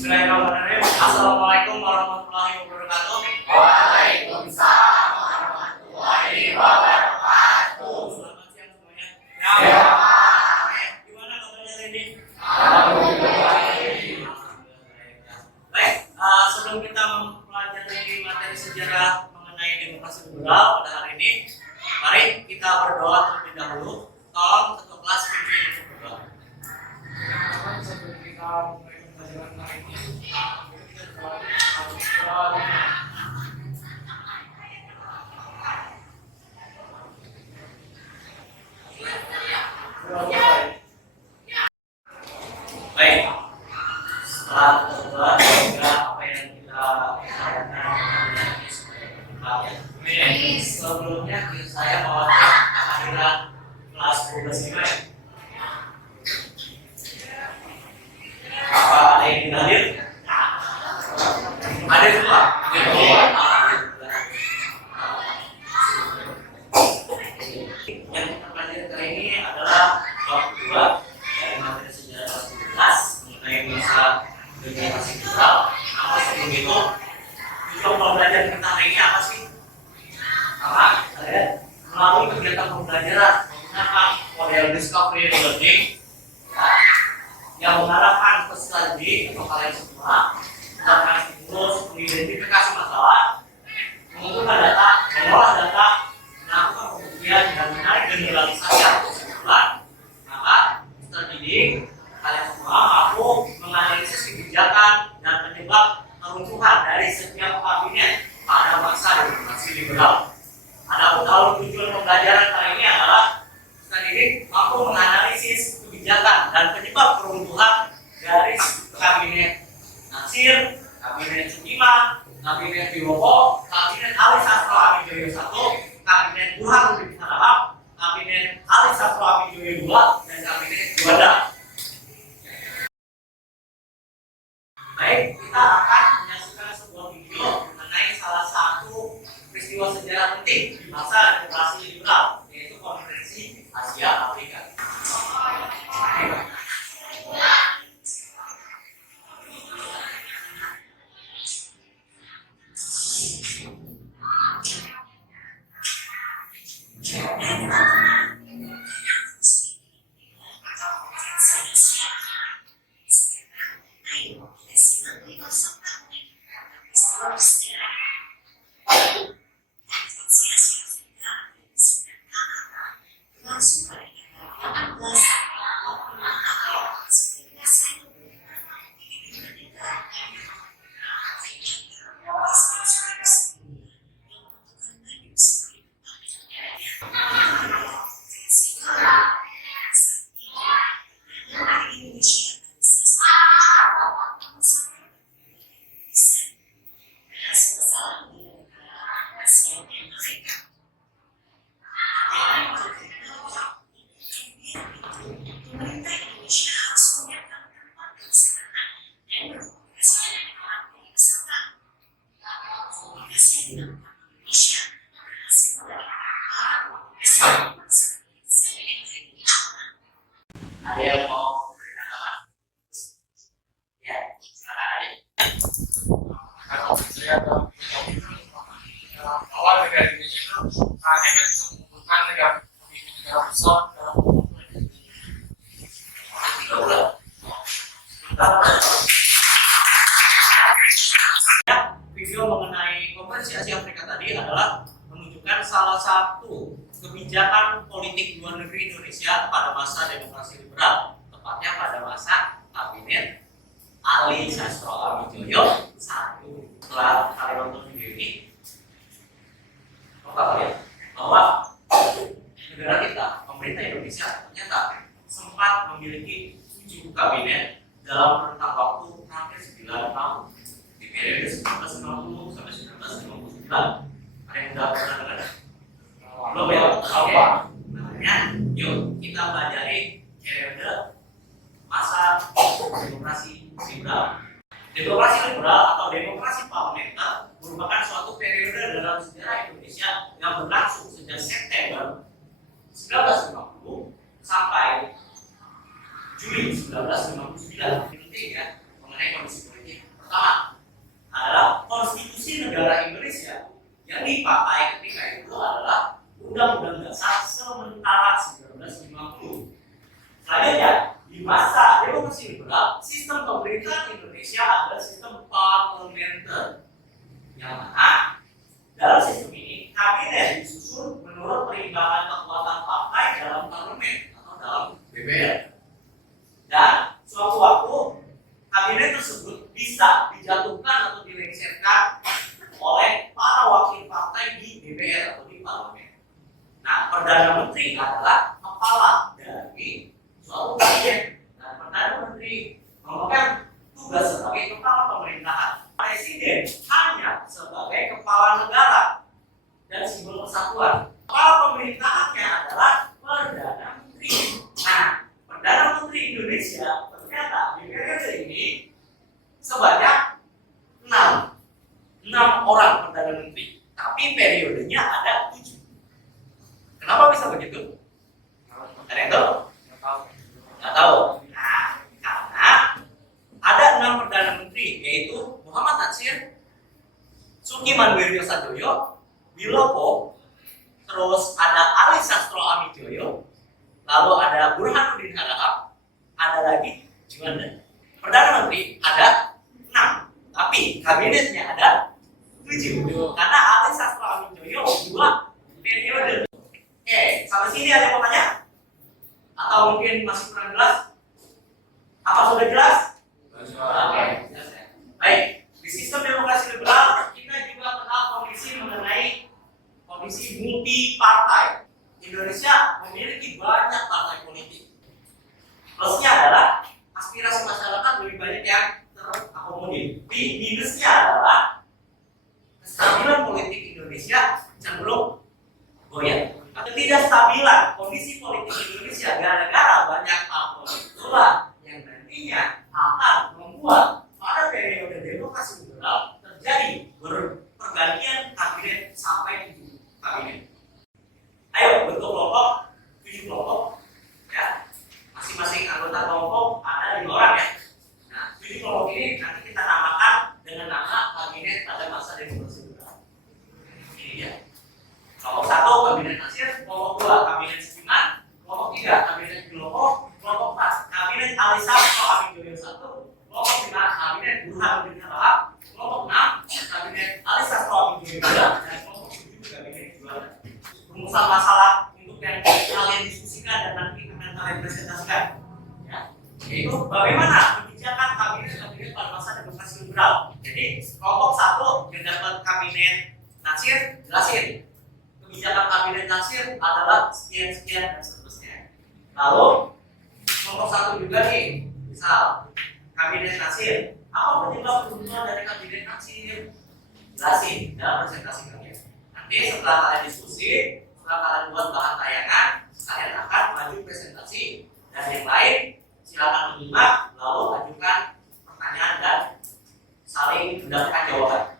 Bismillahirrahmanirrahim. Assalamualaikum warahmatullahi wabarakatuh. Waalaikumsalam warahmatullahi wabarakatuh. Selamat siang semuanya. Ya. Gimana kabarnya hari ini? Alhamdulillah. Baik, sebelum kita mempelajari materi sejarah mengenai demokrasi liberal pada hari ini, mari kita berdoa terlebih dahulu. Tolong ketua kelas pimpin untuk berdoa. Sebelum kita mulai pembelajaran hari ini, kita berdoa. Baik, setelah berdoa, semoga apa yang kita bicarakan ini supaya bermanfaat. Sebelumnya saya mewakili kehadiran kelas 12 ini. Apa ada yang tidak hadir? Ada semua. Yang kita pelajari kali ini adalah bab 2 dari materi sejarah kelas 11 mengenai masa demokrasi liberal. Namun sebelum itu, tujuan pembelajaran kita hari ini apa sih? Karena kalian melalui kegiatan pembelajaran menggunakan model discovery learning yang mengharapkan peserta didik atau kalian semua melakukan stimulus mengidentifikasi masalah, mengumpulkan data, mengolah data, melakukan pembuktian dan menarik generalisasi atau kesimpulan. Maka peserta didik kalian semua mampu menganalisis kebijakan dan penyebab keruntuhan dari setiap kabinet pada masa demokrasi liberal. Adapun alur tujuan pembelajaran kali ini adalah peserta didik mampu menganalisis kebijakan dan penyebab keruntuhan dari kabinet Nasir, kabinet Sudirman, kabinet Wibowo, kabinet Ali Sastro Amijoyo I, kabinet Burhanuddin Harahap, kabinet Ali Sastro Amijoyo II, dan kabinet Juanda. Baik, kita akan menyaksikan sebuah video mengenai salah satu peristiwa sejarah penting di masa demokrasi liberal, yaitu Konferensi Asia Afrika. Ada yang mau beritahu? Ya, silakan aja. Kalau saya awal negara Indonesia itu hanya bisa mengumpulkan negara pemimpin negara besar dalam Video mengenai Konferensi Asia Afrika tadi adalah menunjukkan salah satu kebijakan politik luar negeri Indonesia pada masa demokrasi liberal, tepatnya pada masa kabinet Ali Sastro Amijoyo I. Setelah kalian nonton video ini, kalian bahwa negara kita, pemerintah Indonesia ternyata sempat memiliki 7 kabinet dalam rentang waktu hampir 9 tahun di periode 1990 sampai 1999. Ada yang udah pernah dengar? Belum ya? Oke. Makanya, yuk kita pelajari periode masa demokrasi liberal. Demokrasi liberal atau demokrasi parlementer merupakan suatu periode dalam sejarah Indonesia yang berlangsung sejak September 1950 sampai Juli 1959. Penting ya mengenai kondisi politik pertama adalah konstitusi negara Indonesia yang dipakai ketika itu adalah Undang-Undang Dasar sementara 1950. Selanjutnya, di masa demokrasi liberal, sistem pemerintahan Indonesia adalah sistem parlementer, yang mana dalam sistem ini kabinet disusun menurut perimbangan kekuatan partai dalam parlemen atau dalam DPR. Dan suatu waktu kabinet tersebut bisa dijatuhkan atau dilengsarkan oleh para wakil partai di DPR atau di parlemen. Nah, Perdana Menteri adalah kepala dari suatu kabinet, dan Perdana Menteri memegang tugas sebagai kepala pemerintahan. Presiden hanya sebagai kepala negara dan simbol persatuan. Kepala pemerintahannya adalah Perdana Menteri. Nah, Perdana Menteri Indonesia ternyata di periode ini sebanyak 6 orang Perdana Menteri, tapi periodenya ada 7. Kenapa bisa begitu? Ada yang tahu? Nggak tahu. Nah, karena ada 6 Perdana Menteri, yaitu Muhammad Natsir, Suki Manwiryo Sanjoyo, Wilopo, terus ada Ali Sastro Amijoyo, lalu ada Burhanuddin Harahap, ada lagi Juanda. Perdana Menteri ada 6, tapi kabinetnya ada 7. Karena Ali Sastro Amijoyo 2 periode. Oke, sampai sini ada yang mau tanya? Atau mungkin masih kurang jelas? Apa sudah jelas? Oke, jelas ya. Baik, di sistem demokrasi liberal kita juga kenal kondisi mengenai kondisi multi partai. Indonesia memiliki banyak partai politik. Plusnya adalah aspirasi masyarakat lebih banyak yang terakomodir. Minusnya adalah kestabilan politik Indonesia cenderung goyah. Ketidakstabilan kondisi politik Indonesia gara-gara banyak faktor itulah yang nantinya akan membuat pada periode demokrasi liberal terjadi pergantian kabinet sampai 7 kabinet. Ayo bentuk kelompok 7 kelompok ya. Masing-masing anggota kelompok ada 5 orang ya. Nah, 7 kelompok ini nanti kita namakan dengan nama kabinet pada masa demokrasi liberal. Ini dia. Kelompok 1 kabinet Natsir, kelompok 2 kabinet Sudirman, kelompok 3 kabinet Wilopo, kelompok 4 kabinet Ali Sastro Amijoyo 1, kelompok 5 kabinet Burhanuddin Harahap, kelompok 6 kabinet Ali Sastro Amijoyo 2, dan kelompok 7 kabinet Juanda. Rumusan masalah untuk yang kalian diskusikan dan nanti akan kalian presentasikan, ya, yaitu bagaimana kebijakan kabinet pada masa demokrasi liberal. Jadi kelompok 1 yang dapat kabinet Natsir jelasin. Kebijakan kabinet Natsir adalah sekian-sekian dan seterusnya. Lalu kelompok 1 juga nih, misal kabinet Natsir, apa penyebab penurunan dari kabinet Natsir? Jelasin dalam presentasi kalian. Nanti setelah kalian diskusi, setelah kalian buat bahan tayangan, kalian akan maju presentasi, dan yang lain silakan menyimak, lalu ajukan pertanyaan dan saling mendapatkan jawaban.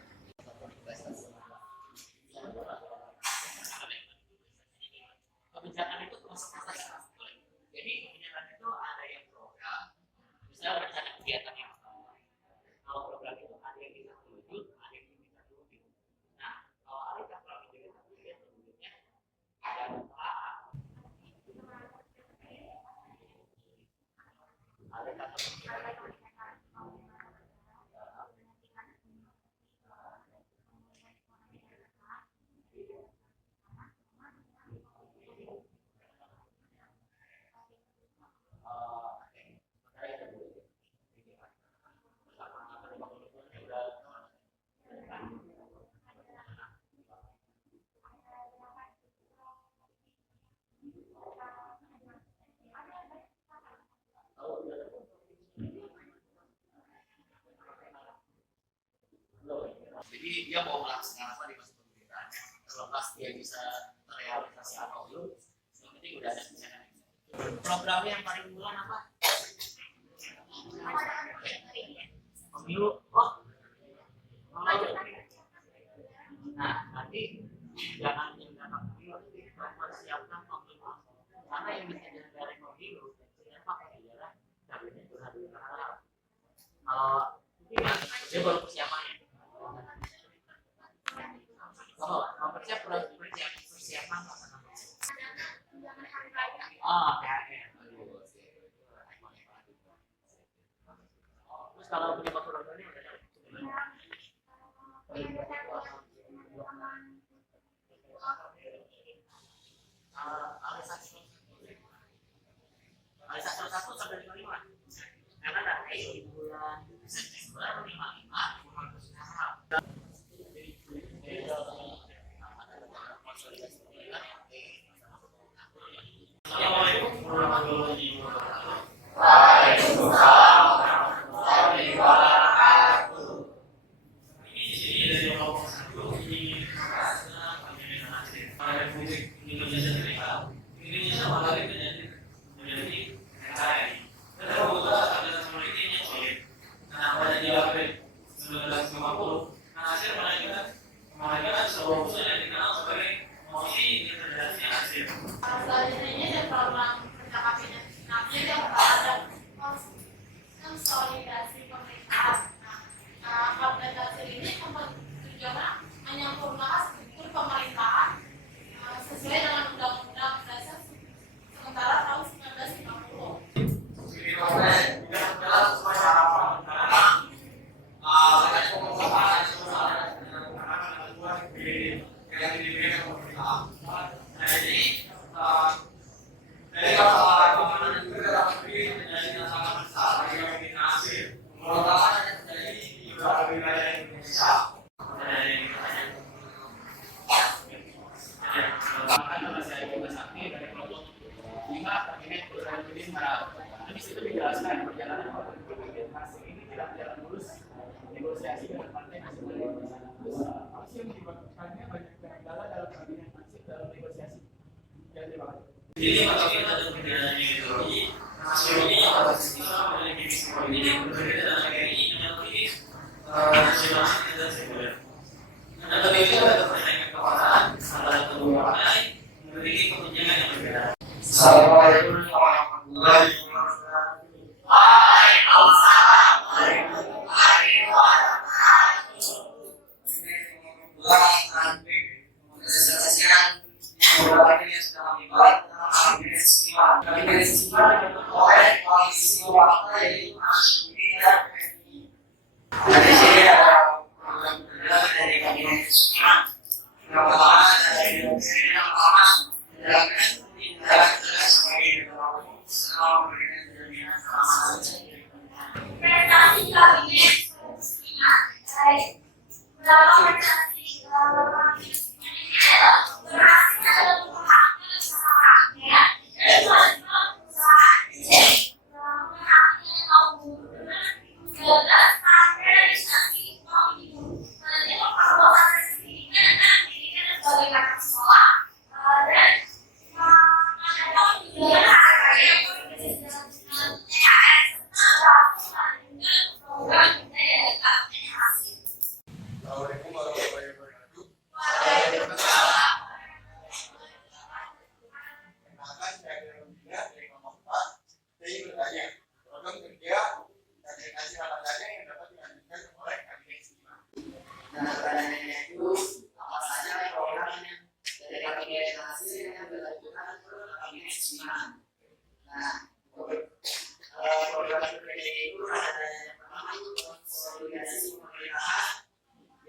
Kebijakan itu termasuk proses. Jadi kebijakan itu ada yang program, misalnya rencana kegiatan yang pertama. Kalau program itu ada yang bisa terwujud, ada yang bisa terwujud. Nah, kalau ada yang program itu bisa terwujudnya ada apa? Ada kata jadi dia mau melaksanakan apa di masa pemerintahannya. Terlepas dia bisa terrealisasi atau belum, yang penting udah ada rencana. Programnya yang paling bulan apa? Pemilu. Oh, nah nanti jangan menggunakan pemilu, mempersiapkan pemilu. Karena yang bisa dari pemilu, siapa daerah kabinet berhadir. Kalau tidak baru persiapannya. Kalau persiapan apa namanya? PHR. Terus kalau penyebab corona ini udah dapat Alisa 1 sampai 55. Karena dari bulan September 55 Assalamualaikum warahmatullahi wabarakatuh. Waalaikumsalam warahmatullahi wabarakatuh. Ini di sini dari kelompok 1 ini Indonesia Cerita. Indonesia mengalami kejadian menjadi NKRI. Dan kebetulan ada sama ini yang proyek. Nah, pada Januari 1950, Nasir melahirkan sebuah usaha yang dikenal sebagai Mosi Integrasi Nasir. Selanjutnya ada program kerja kabinet. Namanya yang ada konsolidasi pemerintahan. Kabinet Nasir ini tujuannya menyempurnakan struktur pemerintahan sesuai dengan Undang-Undang Dasar sementara tahun 1950. Di situ dijelaskan perjalanan kabinet Nasir ini tidak berjalan mulus, negosiasi dengan partai masing-masing. Apa sih yang menyebabkannya banyak kendala dalam kabinet Nasir dalam negosiasi? Ya, terima kasih. Jadi apabila ada perbedaan ideologi, Nasir ini adalah istilah memiliki visi politik berbeda dengan NKRI yang memiliki nasionalis dan sekuler. Nah, begitu ada persaingan kekuasaan antara kedua partai memiliki kepentingan yang berbeda. Assalamualaikum warahmatullahi wabarakatuh. Waalaikumsalam warahmatullahi wabarakatuh. Menjelaskan beberapa ini yang sudah kami buat dalam kabinet istimewa. Kabinet istimewa dibentuk oleh koalisi partai nasionalis dan PNI. Dari sini ada program kerja dari kabinet istimewa. Yang pertama dari Indonesia yang pertama menjalankan tindakan tegas sebagai negara hukum selama memberikan jaminan keamanan. Prestasi kabinet baik. Beberapa prestasi berhasil dalam memahami usaha rakyat, yaitu usaha memahami kaum buruh, jelas standarisasi pemilu, menerima perbuatan resmi dan pendidikan sebagai kakak sekolah, dan mengenal tujuan harga yang berkaitan dengan THR serta melakukan program budaya kabinet hasil. Assalamualaikum warahmatullahi wabarakatuh. Waalaikumsalam. Perkenalkan, saya Adalah Bina dari kelompok 4. Saya ingin bertanya, program kerja kabinet Nasir apa saja yang dapat dilanjutkan oleh kabinet istimewa? Nah, pertanyaannya itu apa saja program yang dari kabinet Nasir yang dilanjutkan ke kabinet istimewa? Nah, program kerja itu ada yang pertama itu konsolidasi pemerintahan,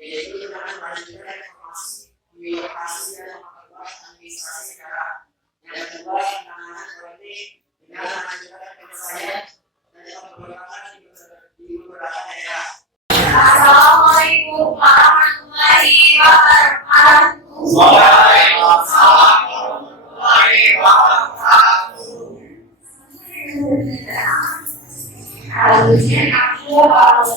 yaitu dengan melanjutkan reformasi birokrasi dan memperkuat administrasi negara. Yang kedua, penanganan politik dengan melanjutkan penyelesaian dan pemberontakan di beberapa daerah. Assalamualaikum warahmatullahi wabarakatuh. Waalaikumsalam warahmatullahi wabarakatuh. Harusnya aku harus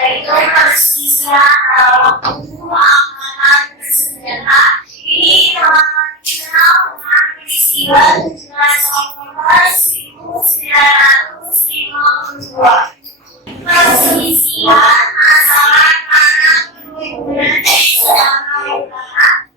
Yaitu persisian dalam keamanan bersenjata di dalam peristiwa 17 Oktober 1952. Perselisihan antara para perwujudan Sumatera Utara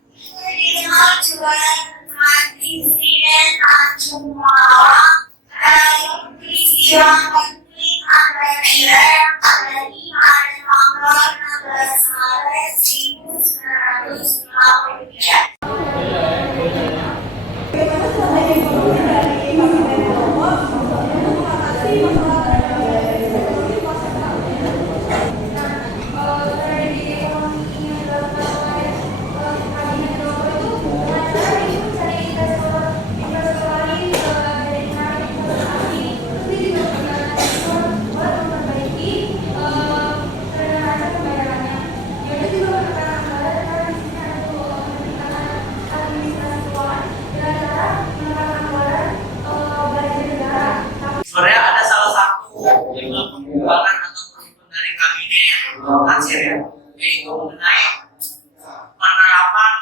dikenal juga dengan insiden Tanjung Malang dalam peristiwa konflik antara yang terjadi pada tanggal 16 Maret 1953. Sebenarnya ada salah satu pengembangan atau perubahan dari kabinet Ansir ya, yaitu mengenai penerapan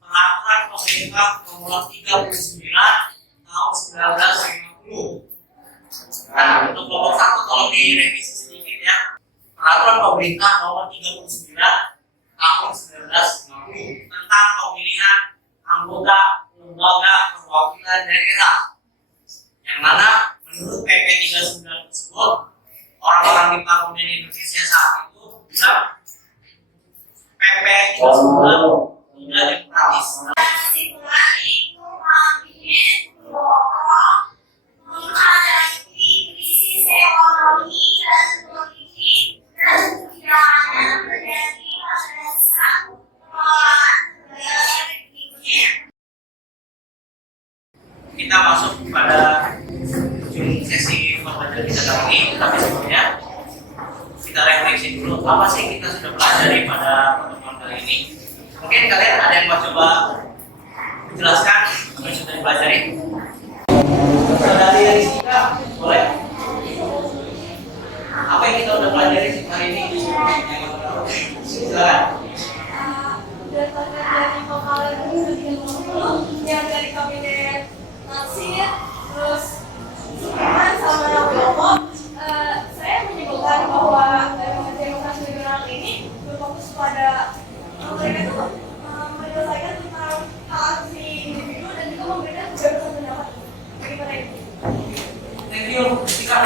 peraturan pemerintah nomor 39 tahun 1950. Nah, untuk kelompok satu kalau direvisi sedikit ya, peraturan pemerintah nomor 39 tahun 1950 tentang pemilihan anggota lembaga perwakilan daerah, yang mana menurut PP 39 tersebut, orang-orang di Parlemen Indonesia saat itu bilang PP 39 tidak demokratis. Menghadapi krisis ekonomi dan politik dan kebijakan terjadi pada saat pengelolaan negara berikutnya. Kita masuk pada ujung sesi pembelajaran kita kali ini, tapi sebelumnya kita refleksi dulu apa sih kita sudah pelajari pada pertemuan kali ini. Mungkin kalian ada yang mau coba menjelaskan apa yang sudah dipelajari? Dari Rizka, boleh? Apa yang kita udah pelajari hari ini? Silakan. Berdasarkan dari pemahaman yang dari kabinet Nasir, terus Sudirman sama Prabowo, saya menyimpulkan bahwa demokrasi liberal ini berfokus pada mereka itu menyelesaikan tentang hak asasi individu dan juga memberikan kebebasan pendapat. Bagaimana itu? Thank you, Rizka.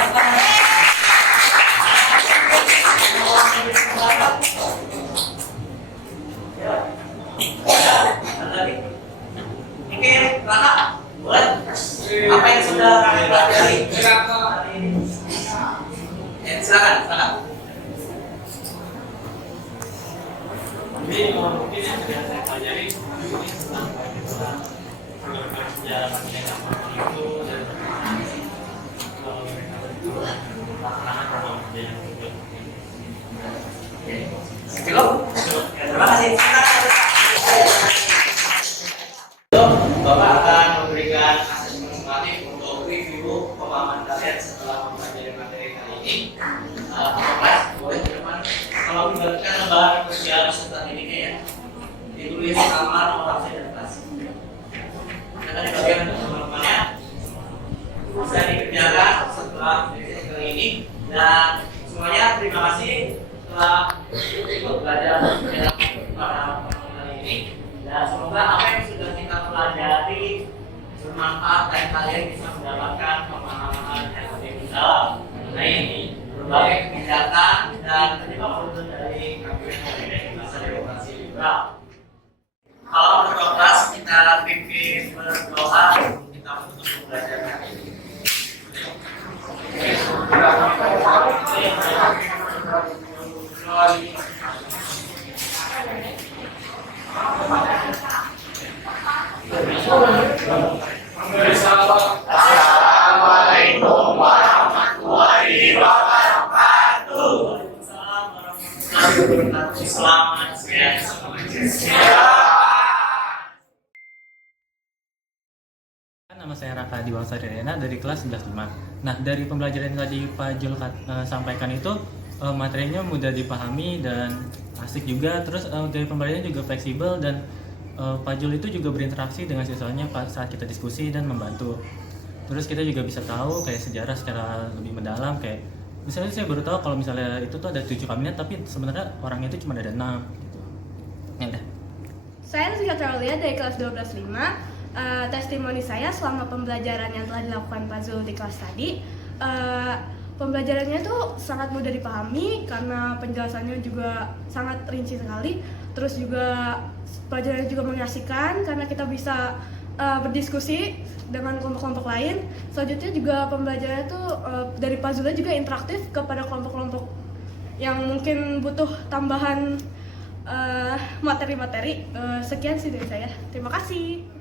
Mungkin Rana, boleh? Apa yang sudah kalian pelajari? Silakan. Jadi mungkin yang sudah saya pelajari tentang bagaimana program sejarah pendidikan itu dan kalau mereka itu melaksanakan program sejarah itu. Cukup? Terima kasih. Bapak akan memberikan asesmen sumatif untuk review pemahaman kalian setelah mempelajari materi kali ini. Kelas boleh teman kalau membagikan lembaran sosial serta didiknya ya, ditulis nama, nomor absen dan kelas. Nanti di bagian teman-temannya bisa dikerjakan setelah sesi kali ini, dan semuanya terima kasih telah ikut belajar pada pertemuan kali ini. Dan semoga apa yang sudah kita pelajari bermanfaat dan kalian bisa mendapatkan pemahaman yang lebih mendalam mengenai berbagai kebijakan dan penyebab dari kabinet masa demokrasi liberal. Kalau menurut kelas kita pimpin berdoa untuk kita menutup pembelajaran ini. Assalamualaikum warahmatullahi wabarakatuh. Selamat siang. Nama saya Raka Diwangsari Rena dari kelas 11.5. Nah, dari pembelajaran yang tadi Pak Jul sampaikan itu materinya mudah dipahami dan asik juga. Terus dari pembelajarannya juga fleksibel dan Pak Jul itu juga berinteraksi dengan siswanya saat kita diskusi dan membantu. Terus kita juga bisa tahu kayak sejarah secara lebih mendalam, kayak misalnya saya baru tahu kalau misalnya itu tuh ada 7 kabinet tapi sebenarnya orangnya itu cuma ada 6 gitu. Ya udah. Saya Rizka Aurelia dari kelas 12.5. Testimoni saya selama pembelajaran yang telah dilakukan Pak Zul di kelas tadi, pembelajarannya tuh sangat mudah dipahami karena penjelasannya juga sangat rinci sekali. Terus juga pelajarannya juga mengasihkan karena kita bisa berdiskusi dengan kelompok-kelompok lain. Selanjutnya juga pembelajarannya tuh dari Pak Zulnya juga interaktif kepada kelompok-kelompok yang mungkin butuh tambahan materi-materi. Sekian sih dari saya. Terima kasih.